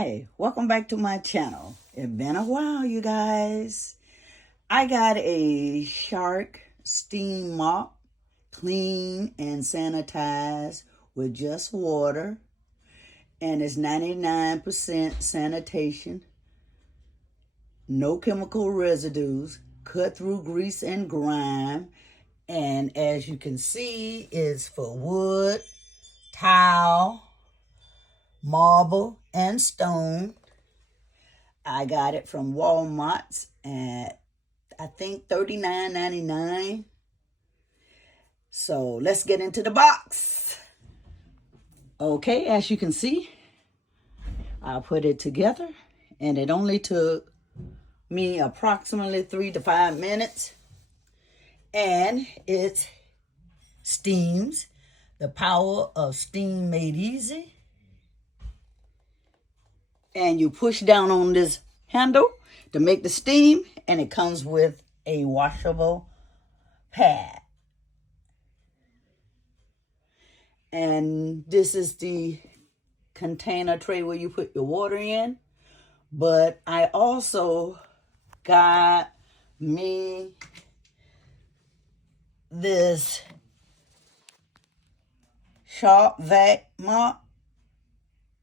Hi, welcome back to my channel. It's been a while, you guys. I got a Shark steam mop, clean and sanitize with just water, and it's 99% sanitation, no chemical residues, cut through grease and grime, and as you can see, it's for wood, tile, marble, and stone. I got it from Walmart's at, I think, $39.99. So let's get into the box. Okay, as you can see, I put it together and it only took me approximately 3 to 5 minutes. And it steams. The power of steam made easy. And you push down on this handle to make the steam, and it comes with a washable pad. And this is the container tray where you put your water in. But I also got me this Shark vac mop,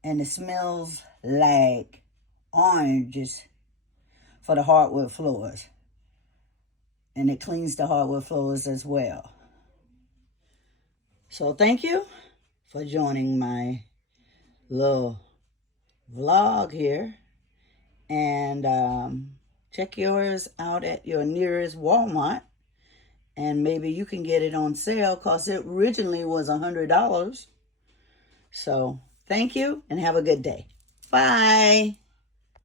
and it smells like oranges for the hardwood floors, and it cleans the hardwood floors as well. So thank you for joining my little vlog here, and check yours out at your nearest Walmart, and maybe you can get it on sale because it originally was $100. So thank you and have a good day. Bye.